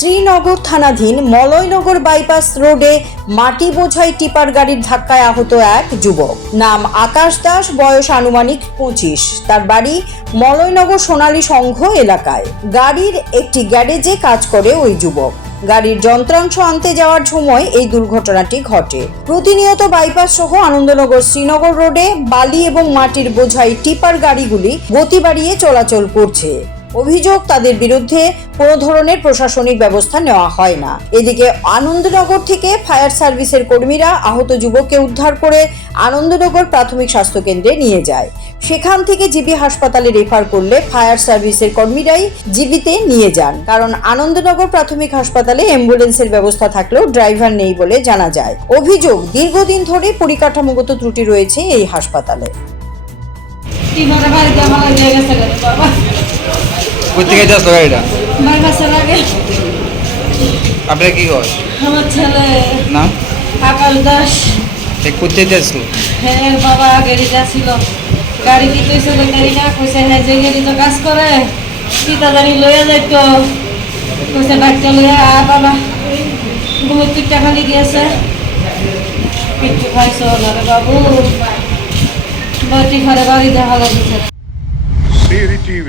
শ্রীনগর থানাধীন মলয়নগর বাইপাস রোডে মাটি বোঝাই টিপার গাড়ির ধাক্কায় আহত এক যুবক। নাম আকাশ দাস, বয়স আনুমানিক পঁচিশ। তার বাড়ি মলয়নগর সোনালী সংঘ এলাকায়। গাড়ির একটি গ্যারেজে কাজ করে ওই যুবক। গাড়ির যন্ত্রাংশ আনতে যাওয়ার সময় এই দুর্ঘটনাটি ঘটে। প্রতিনিয়ত বাইপাস সহ আনন্দনগর শ্রীনগর রোডে বালি এবং মাটির বোঝাই টিপার গাড়িগুলি গতি বাড়িয়ে চলাচল করছে। অভিযোগ তাদের বিরুদ্ধে কোনো ধরনের প্রশাসনিক ব্যবস্থা নেওয়া হয় না। এদিকে আনন্দনগর থেকে ফায়ার সার্ভিসের কর্মীরা আহত যুবককে উদ্ধার করে আনন্দনগর প্রাথমিক স্বাস্থ্য কেন্দ্রে নিয়ে যায়। সেখান থেকে জিবি হাসপাতালে রেফার করলে ফায়ার সার্ভিসের কর্মীরাই জিবিতে নিয়ে যান। কারণ আনন্দনগর প্রাথমিক হাসপাতালে অ্যাম্বুলেন্সের ব্যবস্থা থাকলেও ড্রাইভার নেই বলে জানা যায়। অভিযোগ, দীর্ঘদিন ধরে পরিকাঠামোগত ত্রুটি রয়েছে এই হাসপাতালে। কোথেকে যাচ্ছ গাড়িটা? আপনার কি হয় আমার ছেলে। নাম আকাশ দাস। কোথেকে যাচ্ছিল হ্যাঁ বাবা গাড়ি যাচ্ছিল। গাড়ি কি কইছে গাড়ি না? কইছে হ্যাঁ যে গাড়ি তো কাজ করে পিতা গাড়ি লইয়া যাইতো? কইছে ডাক্তার লইয়া আ বাবা। বহুত টাকা খালি গিয়েছে কিচ্ছু খাইছো না বাবু। বাটি ঘরে বাড়ি দেখা লাগিছে। TV,